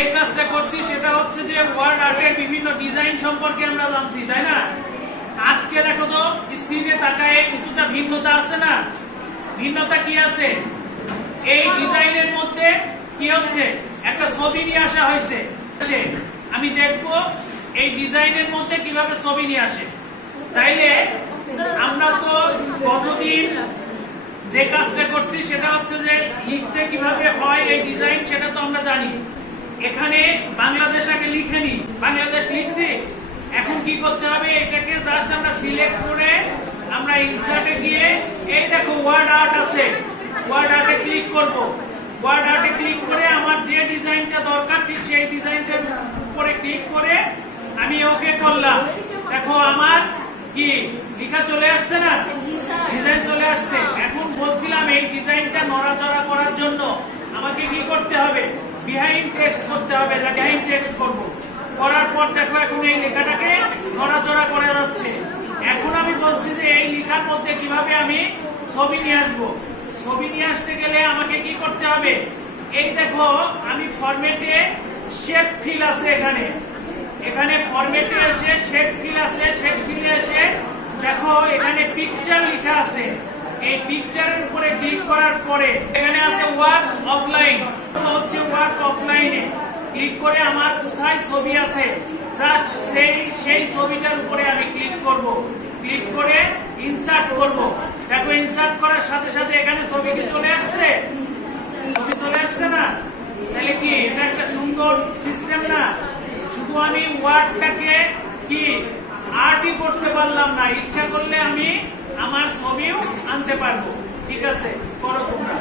এই কাজটা করছি সেটা হচ্ছে যে ওয়ার্ড আর্টের বিভিন্ন ডিজাইন সম্পর্কে আমরা জানছি, তাই না? আজকে দেখো তো স্ক্রিনে তাকায় কিছুটা ভিন্নতা আছে না? ভিন্নতা কি আছে? এই ডিজাইনের মধ্যে কি হচ্ছে, একটা ছবি নিয়ে আসা হয়েছে। আমি দেখবো এই ডিজাইনের মধ্যে কিভাবে ছবি নিয়ে আসে। তাইলে আমরা তো কতদিন যে কাজটা করছি সেটা হচ্ছে যে লিখতে কিভাবে হয় এই ডিজাইন, সেটা তো আমরা জানি। এখানে বাংলাদেশ আগে লিখেনি, বাংলাদেশ লিখছি। এখন কি করতে হবে, এটাকে জাস্ট আমরা সিলেক্ট করে আমরা ইনসার্টে গিয়ে এই দেখো ওয়ার্ড আর্ট আছে, ওয়ার্ড আর্টে ক্লিক করব। ওয়ার্ড আর্টে ক্লিক করে আমার যে ডিজাইনটা দরকার ঠিক সেই ডিজাইনটার উপরে ক্লিক করে আমি ওকে করলাম। দেখো আমার কি লেখা চলে আসছে না, ডিজাইন চলে আসছে। এখন বলছিলাম এই ডিজাইনটা নড়াচড়া করার জন্য আমাকে কি করতে হবে, বিহাইন্ড টেক্সট করতে হবে। বিহাইন্ড টেক্সট করব, করার পর দেখো এখন এই লেখাটাকে নড়াচড়া করে যাচ্ছে। এখন আমি বলছি যে এই লেখার মধ্যে কিভাবে আমি ছবি নিয়ে আসবো। ছবি নিয়ে আসতে গেলে আমাকে কি করতে হবে, এই দেখো আমি ফরম্যাটে শেপ ফিল আছে, এখানে ফরম্যাটে এসে শেপ ফিল আছে। শেপ ফিলে এসে দেখো এখানে পিকচার লেখা আছে। এই পিকচারের উপরে ক্লিক করার পরে এখানে আছে ওয়ার্ক অফলাইন, হচ্ছে ওয়ার্ক অফলাইনে ক্লিক করে আমার কোথায় ছবি আছে জাস্ট সেই ছবিটার উপরে আমি ক্লিক করব। ক্লিক করে ইনসার্ট করব। দেখো ইনসার্ট করার সাথে সাথে এখানে ছবি কি চলে আসছে, ছবি চলে আসছে না? তাহলে কি এটা একটা সুন্দর সিস্টেম না? শুধু আমি ওয়ার্ডটাকে কি আর্টই করতে পারলাম না, ইচ্ছা করলে আমি আমার ছবিও আনতে পারবো। ঠিক আছে, করো তোমরা।